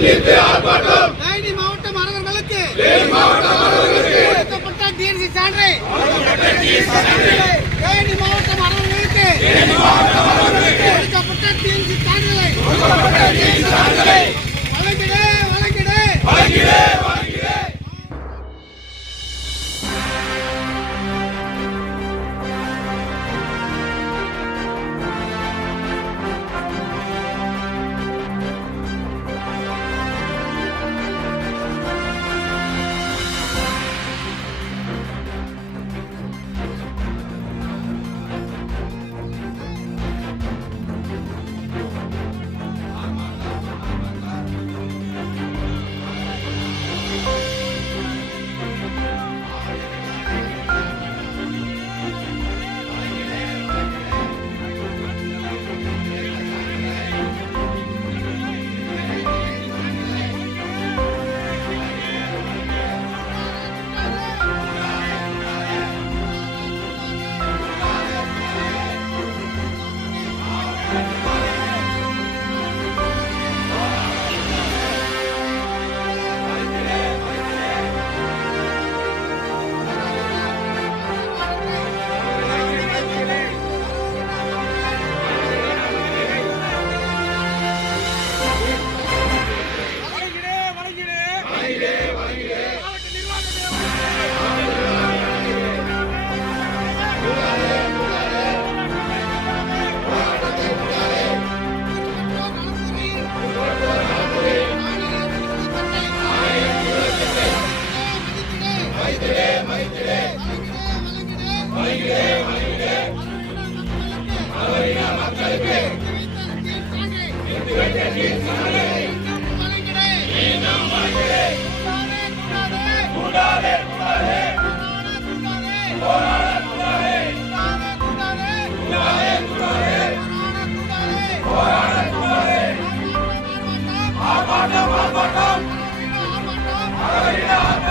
தேனி மாவட்ட மாணவர்களுக்கு கொடுக்கப்பட்ட டிஎன்சி சான்றை. தேனி மாவட்ட மாணவர்களுக்கு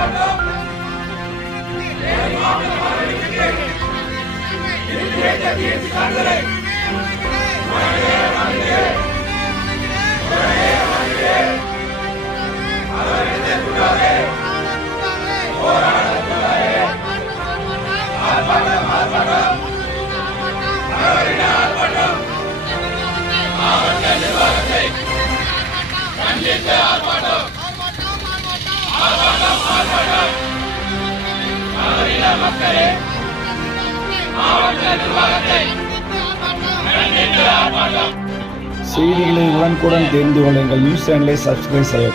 ஆர்ப்பாட்டம் ஆர்ப்பாட்டம். ஆர்ப்பாட்டம் ஆர்ப்பாட்டம் மக்களே செய்திகளை உடனுக்குடன் தெரிந்து கொள்ளுங்கள். நியூஸ் சேனலை சப்ஸ்கிரைப் செய்ய